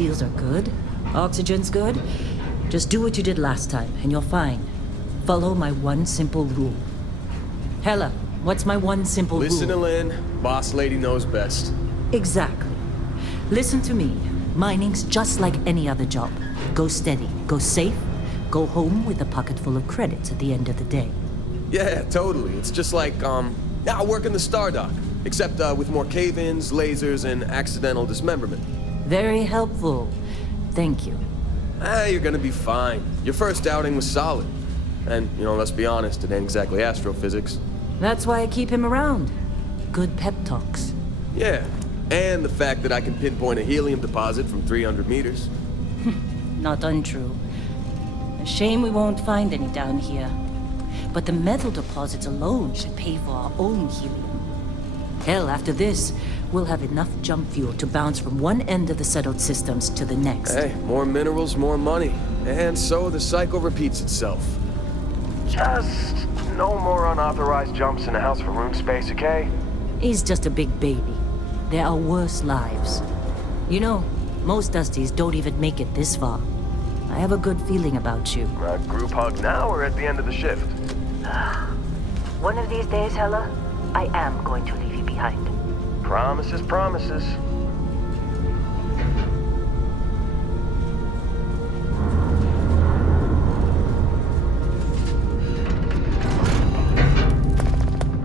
seals are good, oxygen's good, just do what you did last time, and you're fine. Follow my one simple rule. Hella, what's my one simple rule? Listen to Lynn. Boss lady knows best. Exactly. Listen to me. Mining's just like any other job. Go steady, go safe, go home with a pocket full of credits at the end of the day. Yeah, totally. It's just like, I work in the Star Dock. Except with more cave-ins, lasers, and accidental dismemberment. Very helpful. Thank you. You're gonna be fine. Your first outing was solid. And, let's be honest, it ain't exactly astrophysics. That's why I keep him around. Good pep talks. Yeah, and the fact that I can pinpoint a helium deposit from 300 meters. Not untrue. A shame we won't find any down here. But the metal deposits alone should pay for our own helium. Hell, after this, we'll have enough jump fuel to bounce from one end of the settled systems to the next. Hey, more minerals, more money. And so the cycle repeats itself. Just no more unauthorized jumps in the house for room space, okay? He's just a big baby. There are worse lives. Most Dusties don't even make it this far. I have a good feeling about you. Group hug now or at the end of the shift? One of these days, Hella, I am going to leave you behind. Promises, promises.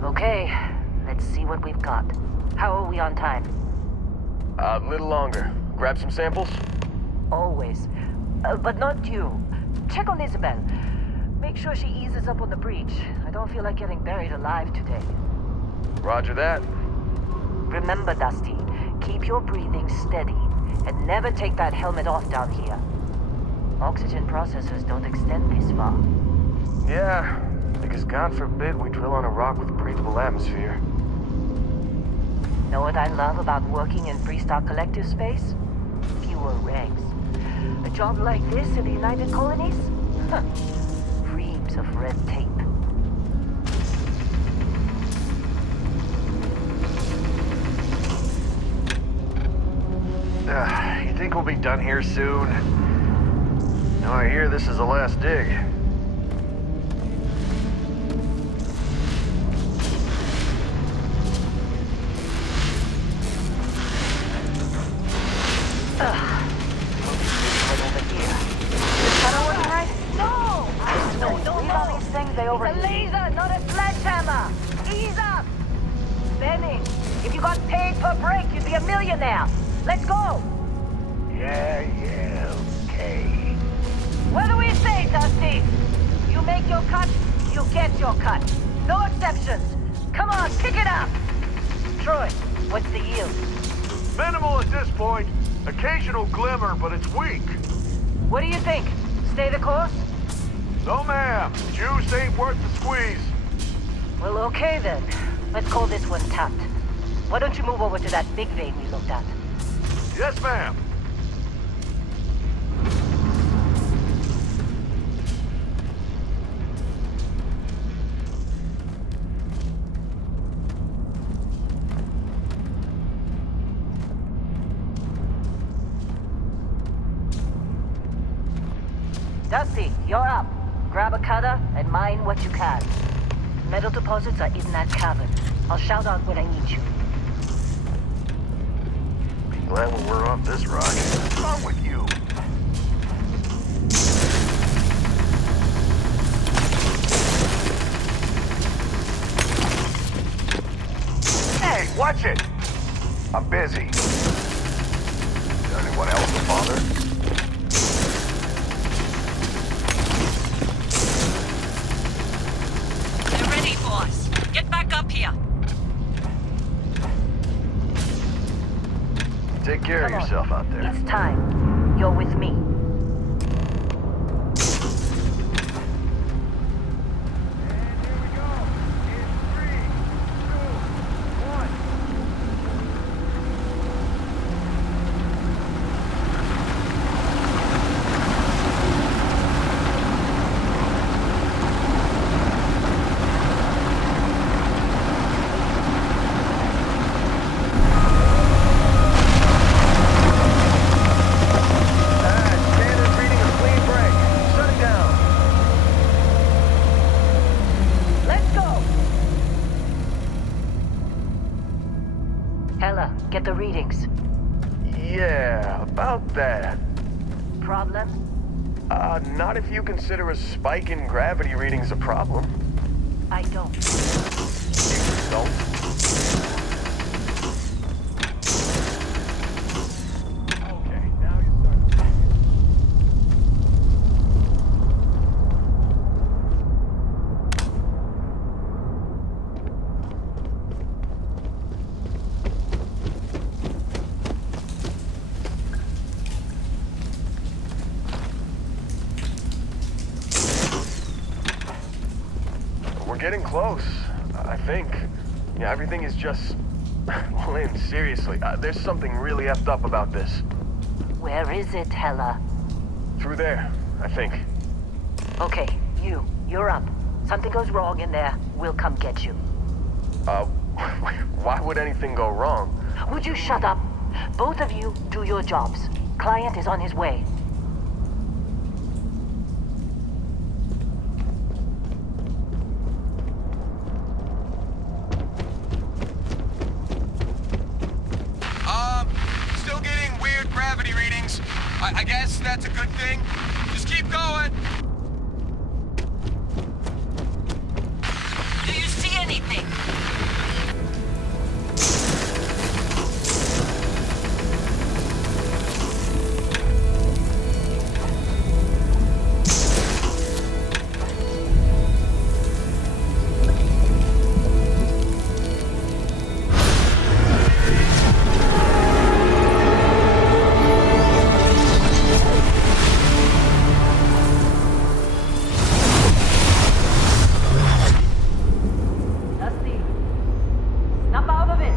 Okay, let's see what we've got. How are we on time? A little longer. Grab some samples? Always. But not you. Check on Isabel. Make sure she eases up on the breach. I don't feel like getting buried alive today. Roger that. Remember, Dusty, keep your breathing steady, and never take that helmet off down here. Oxygen processors don't extend this far. Yeah, because God forbid we drill on a rock with breathable atmosphere. Know what I love about working in Freestock Collective space? Fewer regs. A job like this in the United Colonies? Huh. Reams of red tape. You think we'll be done here soon? No, I hear this is the last dig. They overheat. It's a laser, not a sledgehammer! Ease up! Benning, if you got paid per break, you'd be a millionaire! Let's go! Yeah, okay. What do we say, Dusty? You make your cut, you get your cut. No exceptions. Come on, kick it up! Troy, what's the yield? Minimal at this point. Occasional glimmer, but it's weak. What do you think? Stay the course? No, ma'am. Juice ain't worth the squeeze. Well, okay then. Let's call this one tapped. Why don't you move over to that big vein we looked at? Yes, ma'am. Dusty, you're up. Grab a cutter and mine what you can. Metal deposits are in that cavern. I'll shout out when I need you. Be glad when we're off this rock. What's wrong with you? Hey, watch it! I'm busy. Is there anyone else to bother? Get back up here. Take care of yourself out there. It's time. You're with me. the readings? Yeah, about that. Problem? Not if you consider a spike in gravity readings a problem. I don't. You don't? Okay, now you start. We're getting close, I think. Yeah, everything is just... Lynn, seriously, there's something really effed up about this. Where is it, Hella? Through there, I think. Okay, you're up. Something goes wrong in there, we'll come get you. Why would anything go wrong? Would you shut up? Both of you do your jobs. Client is on his way. Still getting weird gravity readings. I guess that's a good thing. Just keep going. Do you see anything? Dusty, snap out of it.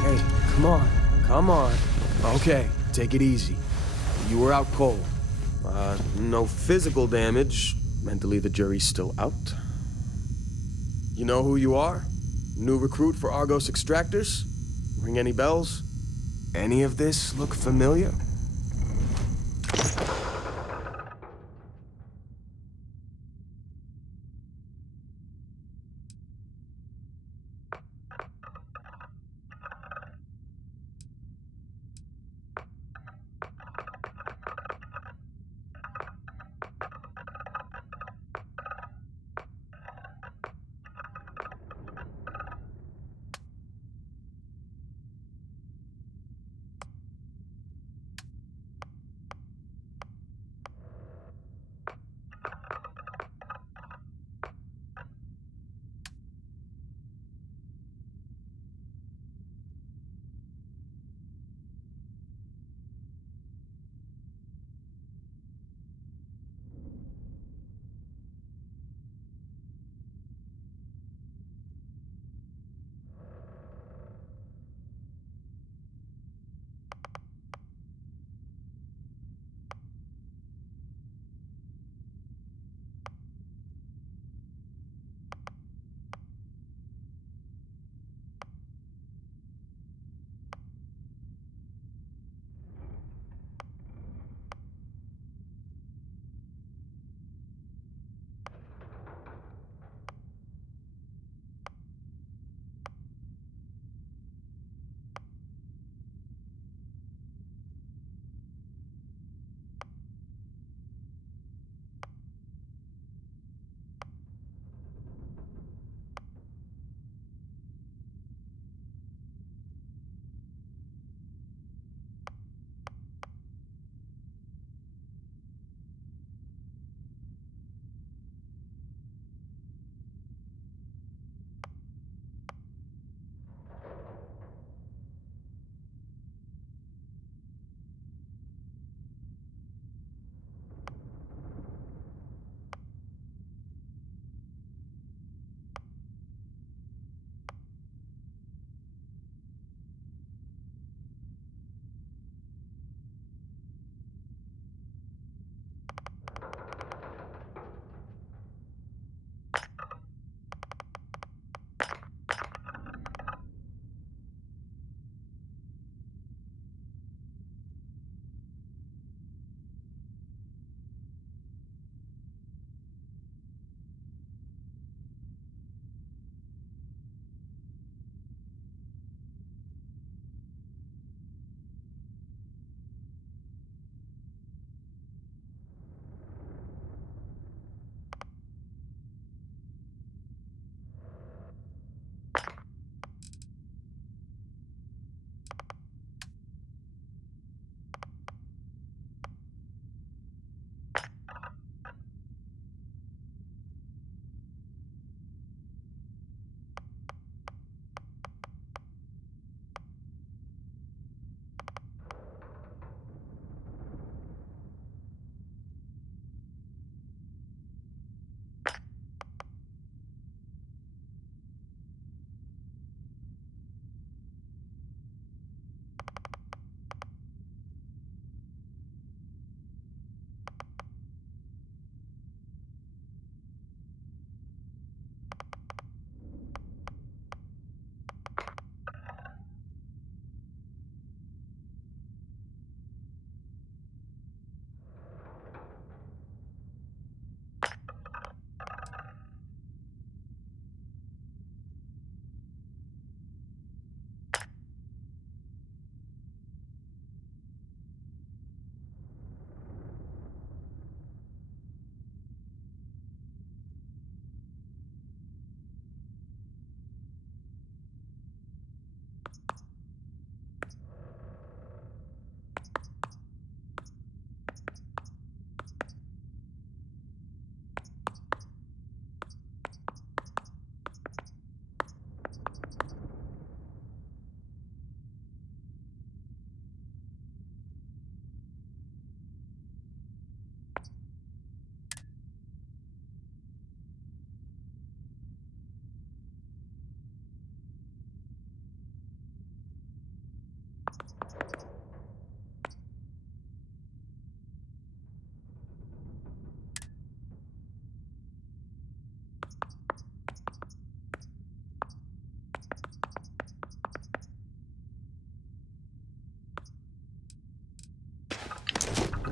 Hey, come on. Come on. Okay, take it easy. You were out cold. No physical damage. Mentally, the jury's still out. You know who you are? New recruit for Argos Extractors? Ring any bells? Any of this look familiar?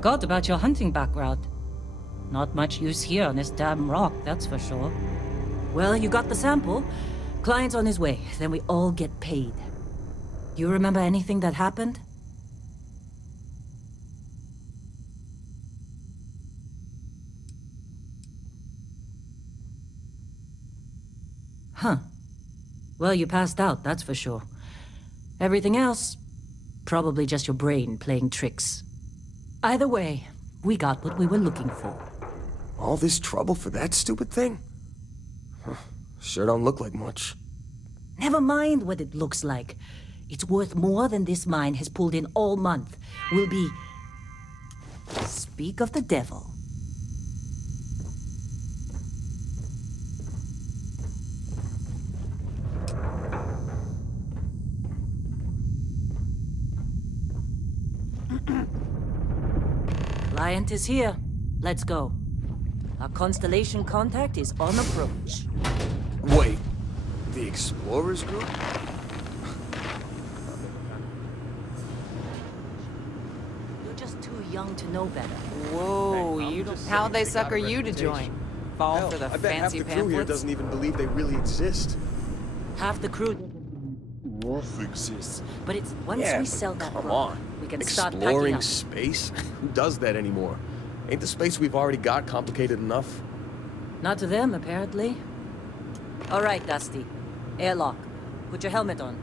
forgot about your hunting background. Not much use here on this damn rock, that's for sure. Well, you got the sample. Client's on his way, then we all get paid. You remember anything that happened? Huh. Well, you passed out, that's for sure. Everything else? Probably just your brain playing tricks. Either way, we got what we were looking for. All this trouble for that stupid thing? Huh. Sure don't look like much. Never mind what it looks like. It's worth more than this mine has pulled in all month. Will be... Speak of the devil. Client is here. Let's go. Our Constellation contact is on approach. Wait, the Explorers group? You're just too young to know better. Whoa, Hey, you I'm just how'd they saying, they got sucker a you to reputation. join? Fall Hell, for the I bet half fancy the crew here pamphlets? doesn't even believe they really exist. Half the crew... Exists. But it's once Yeah, we but sell that come rock, on. we can start packing Exploring up. space? Who does that anymore? Ain't the space we've already got complicated enough? Not to them, apparently. All right, Dusty. Airlock. Put your helmet on.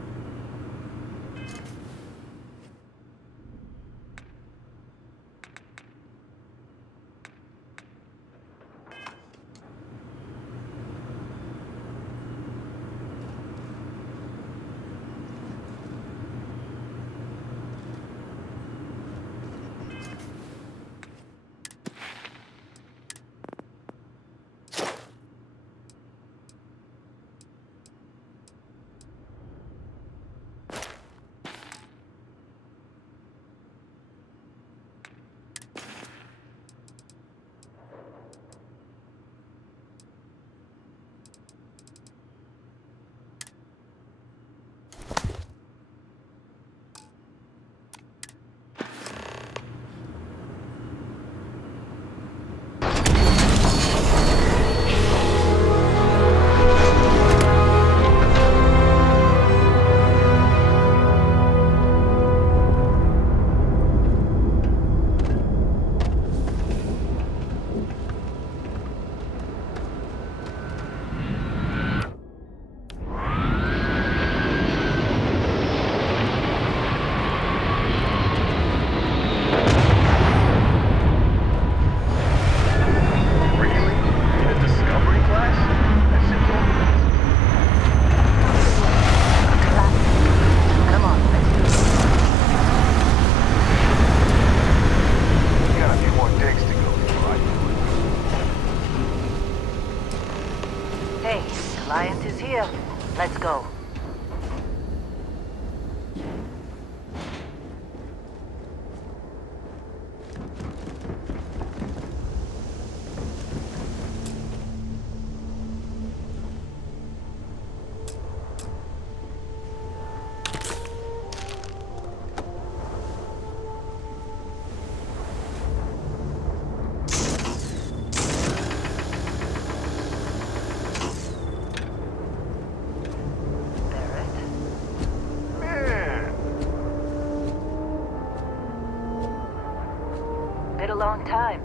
Really? In a discovery class? That shit's Come on, let's do over. We got a few more digs to go through, right? it. Hey, client is here. Let's go. Man, Been a long time.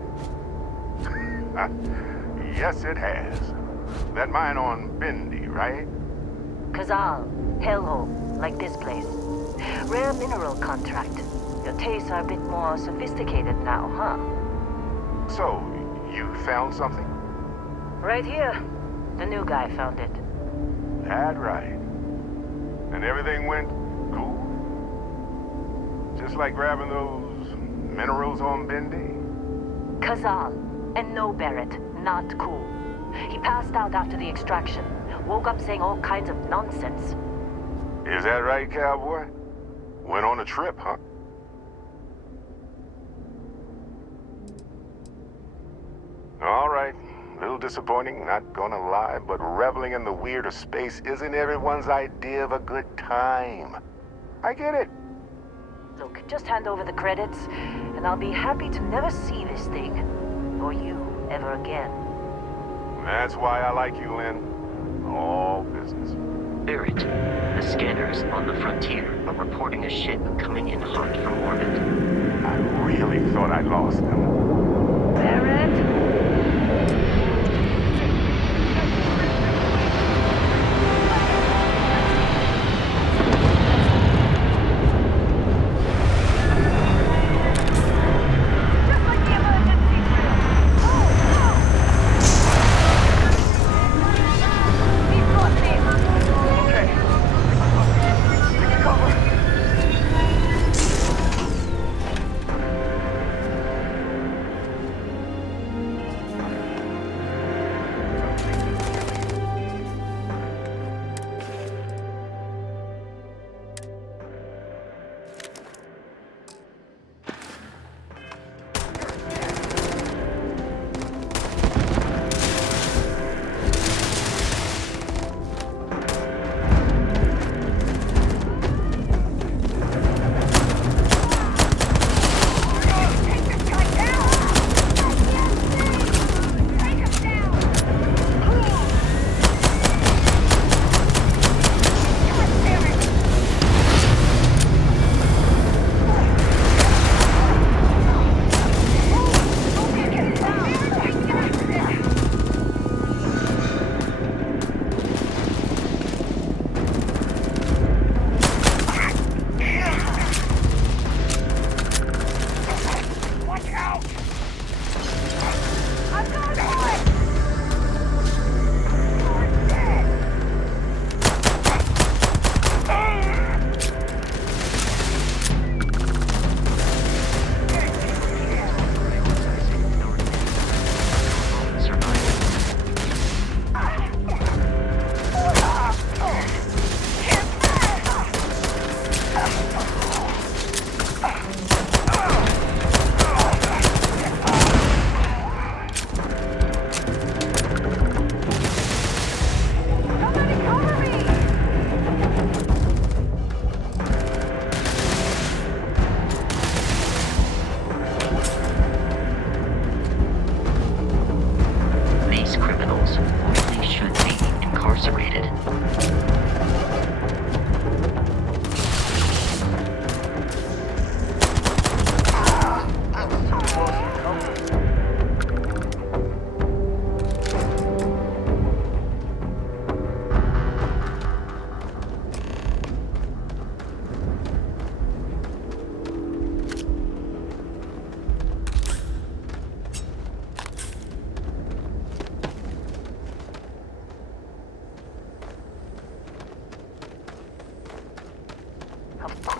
yes it has. That mine on Bendy, right? Kazal, hellhole, like this place. Rare mineral contract. Your tastes are a bit more sophisticated now, huh? So, you found something? Right here. The new guy found it. That right. And everything went cool? Just like grabbing those minerals on Bendy? Kazal, and no Barrett, not cool. He passed out after the extraction. Woke up saying all kinds of nonsense. Is that right, cowboy? Went on a trip, huh? All right. A little disappointing, not gonna lie, but reveling in the weird of space isn't everyone's idea of a good time. I get it. Look, just hand over the credits, and and I'll be happy to never see this thing, or you, ever again. That's why I like you, Lynn. All business. Barrett, the scanners on the frontier are reporting a ship coming in hot from orbit. I really thought I lost them. Barrett?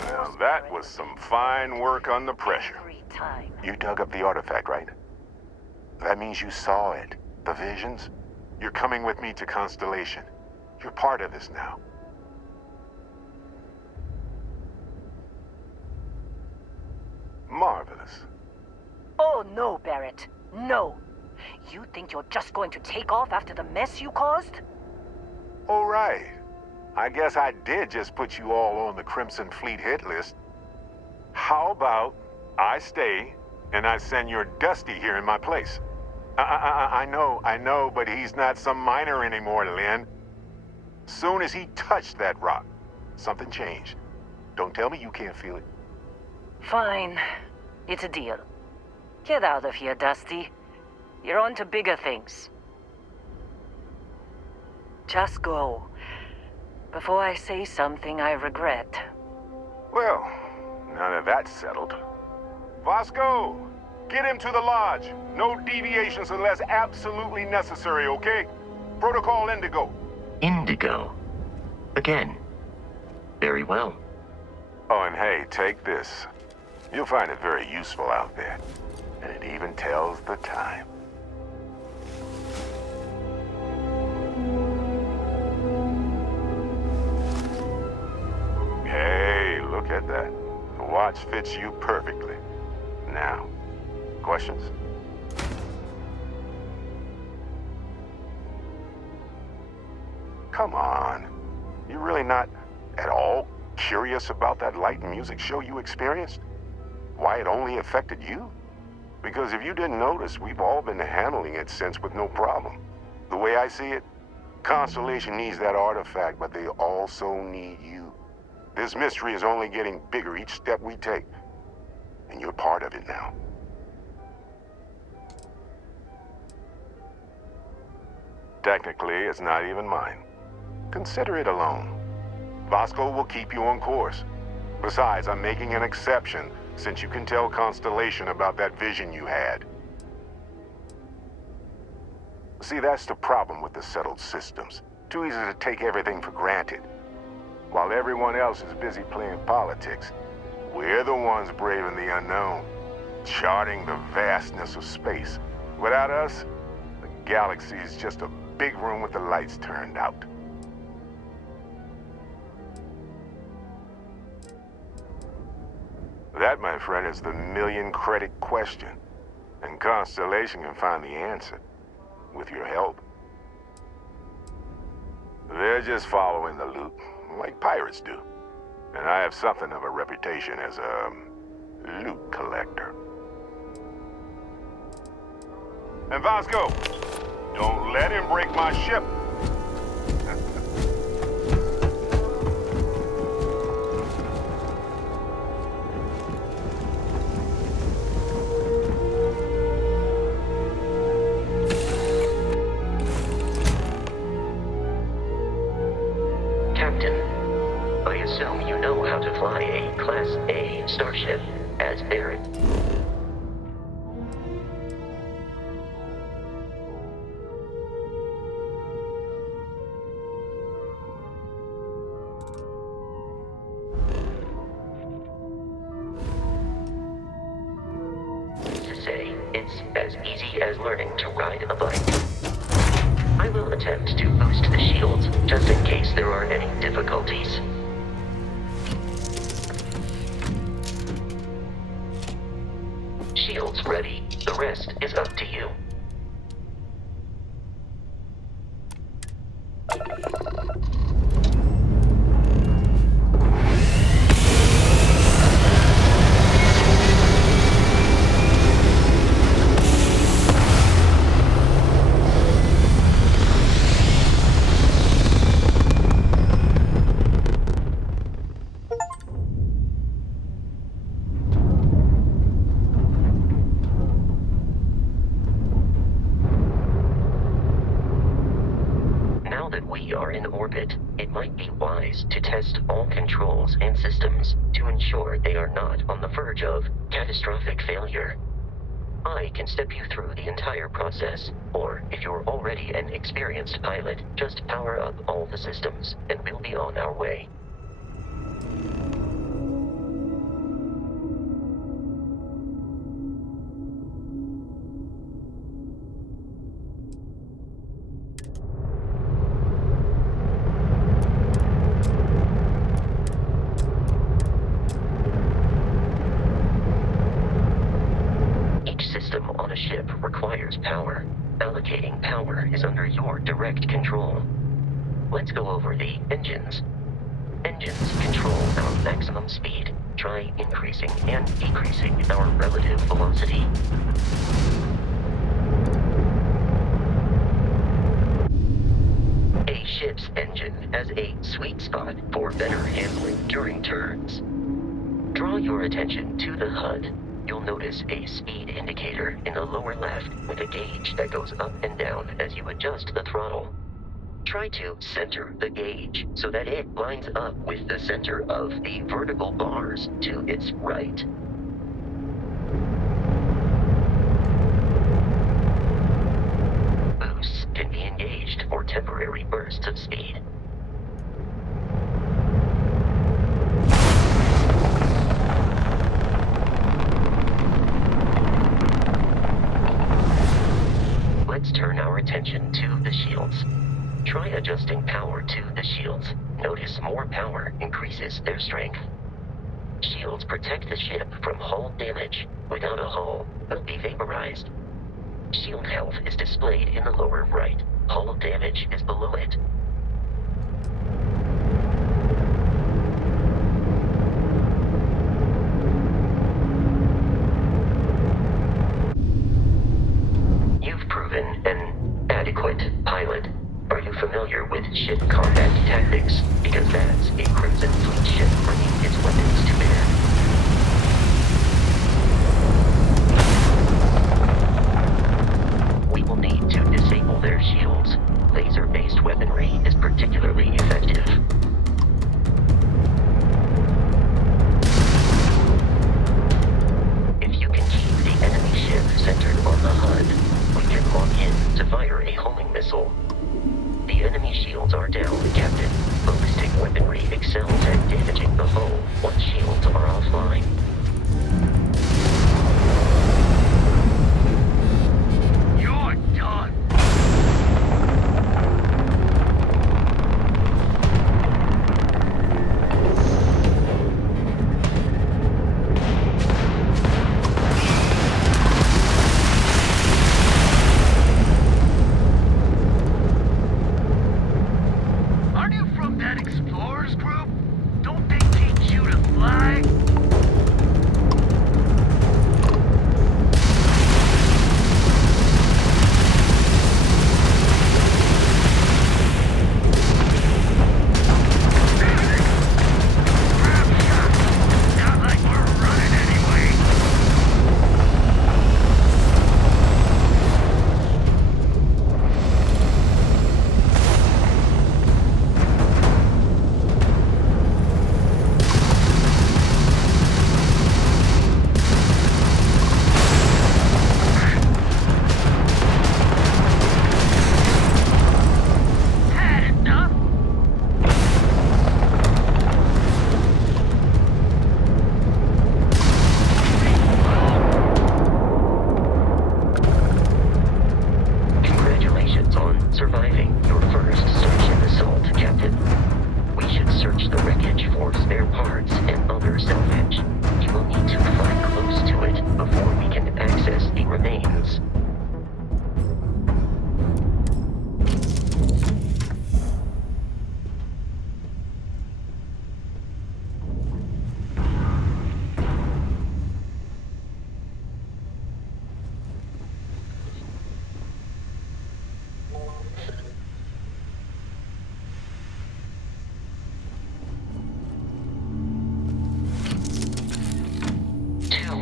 Now that was some fine work under pressure. Every time. You dug up the artifact, right? That means you saw it. The visions? You're coming with me to Constellation. You're part of this now. Marvelous. Oh, no, Barrett. No. You think you're just going to take off after the mess you caused? All right. I guess I did just put you all on the Crimson Fleet hit list. How about I stay and I send your Dusty here in my place? I know, but he's not some miner anymore, Lynn. Soon as he touched that rock, something changed. Don't tell me you can't feel it. Fine. It's a deal. Get out of here, Dusty. You're on to bigger things. Just go. Before I say something I regret. Well, now that that's settled. Vasco, get him to the lodge. No deviations unless absolutely necessary, okay? Protocol Indigo. Indigo? Again. Very well. Oh, and hey, take this. You'll find it very useful out there. And it even tells the time. Hey, look at that. The watch fits you perfectly. Now, questions? Come on. You're really not at all curious about that light and music show you experienced? why it only affected you? Because if you didn't notice, we've all been handling it since with no problem. The way I see it, Constellation needs that artifact, but they also need you. This mystery is only getting bigger each step we take, and you're part of it now. Technically, it's not even mine. Consider it a loan. Vasco will keep you on course. Besides, I'm making an exception since you can tell Constellation about that vision you had. See, that's the problem with the settled systems. Too easy to take everything for granted. While everyone else is busy playing politics, we're the ones braving the unknown, charting the vastness of space. Without us, the galaxy is just a big room with the lights turned out. That, my friend, is the million-credit question. And Constellation can find the answer, with your help. They're just following the loot, like pirates do. And I have something of a reputation as a loot collector. And Vasco, don't let him break my ship. Captain, I assume you know how to fly a Class A starship as Barrett. To say, it's as easy as learning to ride a bike. I will attempt to boost the shields, just in case there are any difficulties. Shields ready. The rest is up to you. We are in orbit, it might be wise to test all controls and systems to ensure they are not on the verge of catastrophic failure. I can step you through the entire process, or if you're already an experienced pilot, just power up all the systems, and we'll be on our way. On a ship requires power. Allocating power is under your direct control. Let's go over the engines. Engines control our maximum speed. Try increasing and decreasing our relative velocity. A ship's engine has a sweet spot for better handling during turns. Draw your attention to the HUD. You'll notice a speed indicator in the lower left with a gauge that goes up and down as you adjust the throttle. Try to center the gauge so that it lines up with the center of the vertical bars to its right. Boosts can be engaged for temporary bursts of speed. Let's turn our attention to the shields. Try adjusting power to the shields. Notice more power increases their strength. Shields protect the ship from hull damage. Without a hull, will be vaporized. Shield health is displayed in the lower right. Hull damage is below it.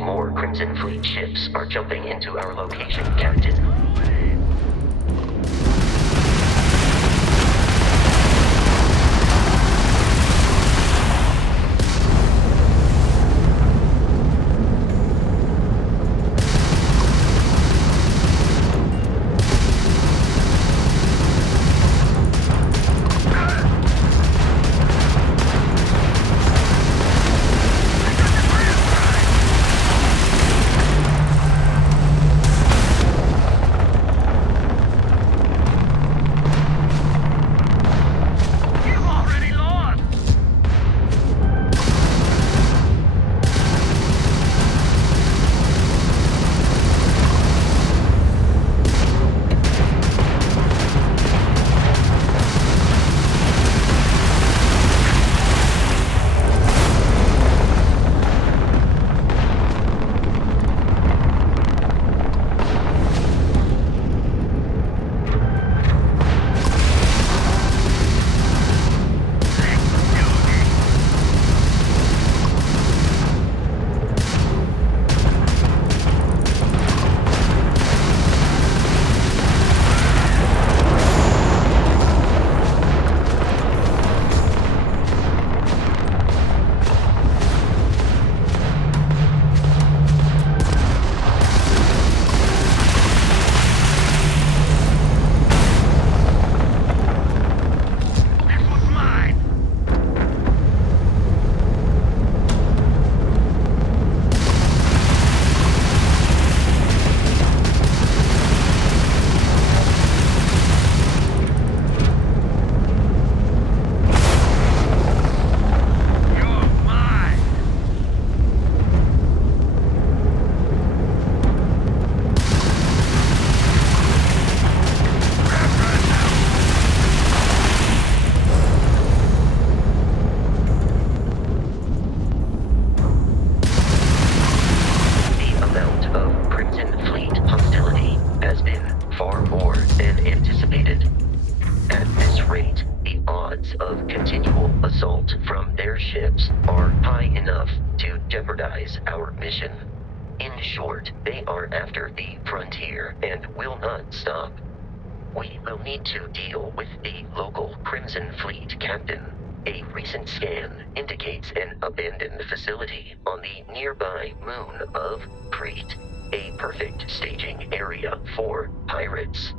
more Crimson Fleet ships are jumping into our location, Captain. Our mission. In short, they are after the frontier and will not stop. We will need to deal with the local Crimson Fleet captain. A recent scan indicates an abandoned facility on the nearby moon of Crete, a perfect staging area for pirates.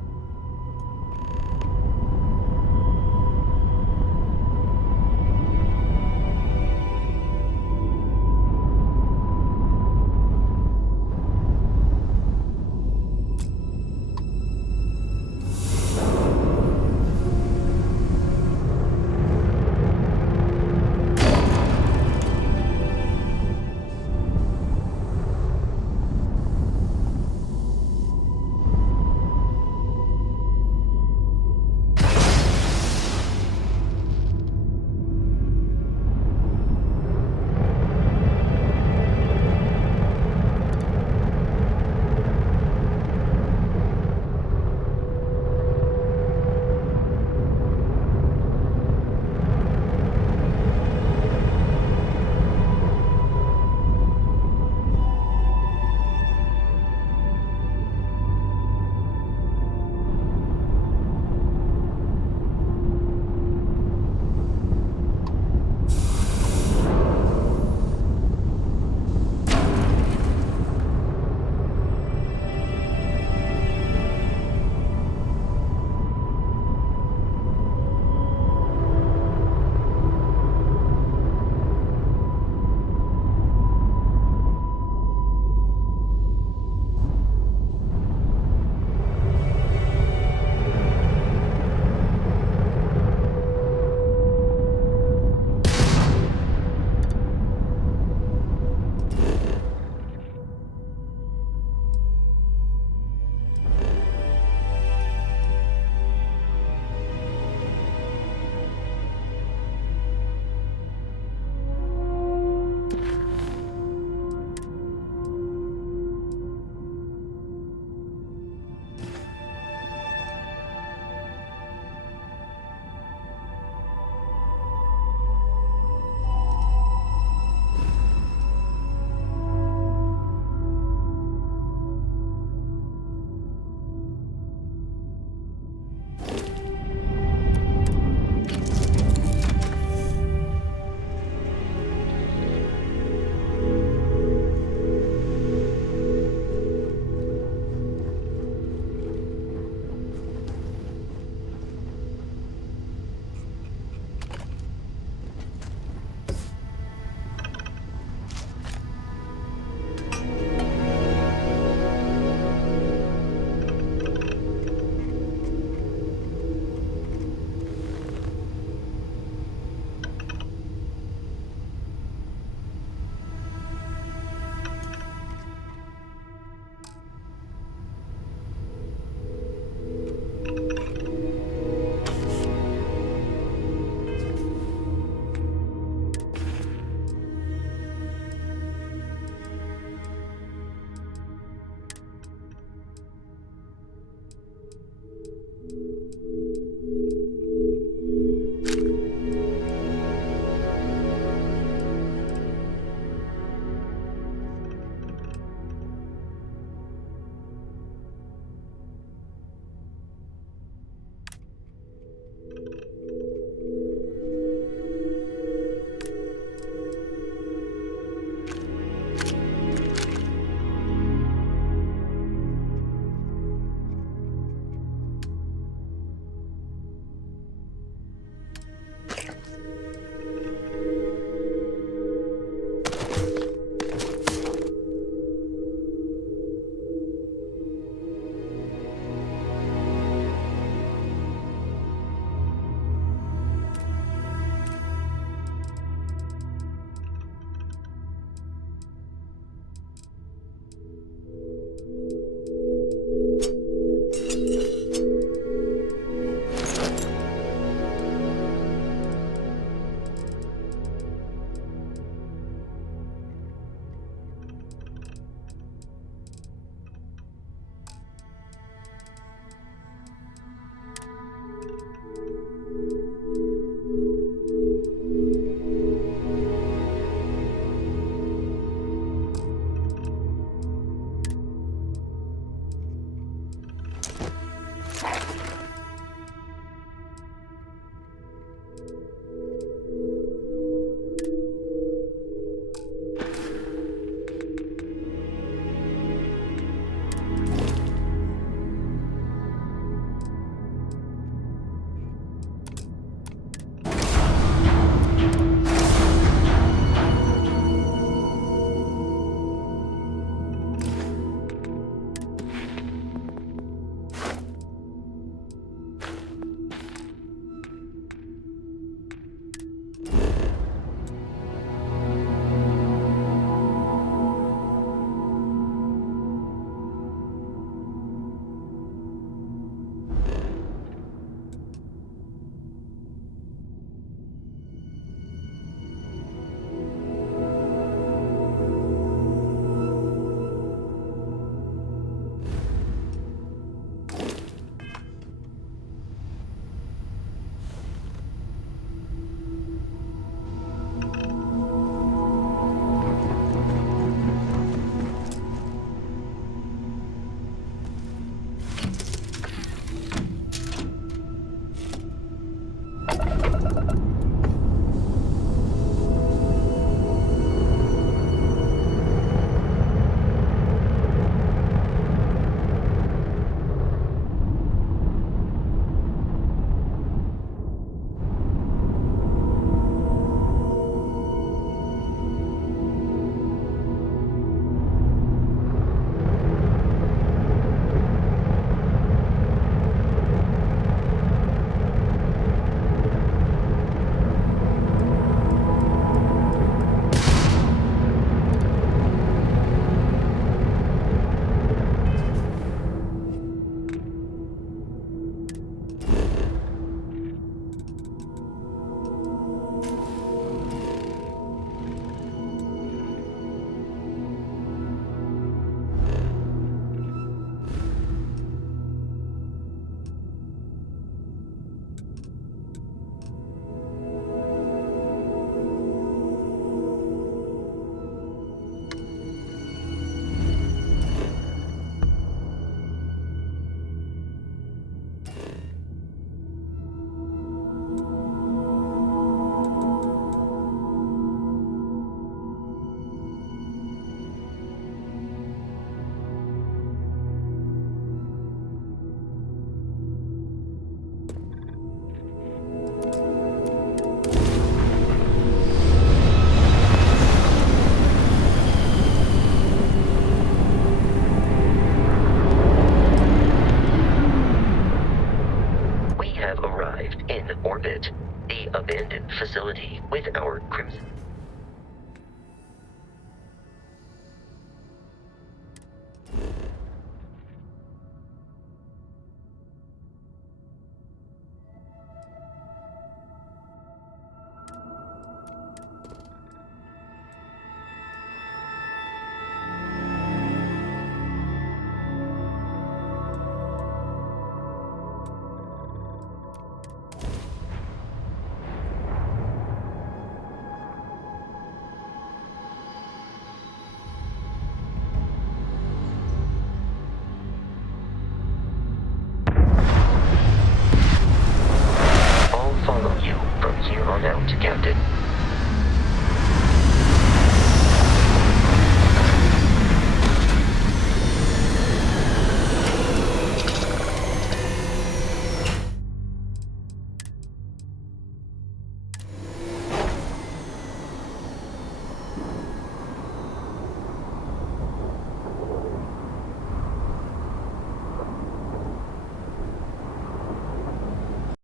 facility with our Crimson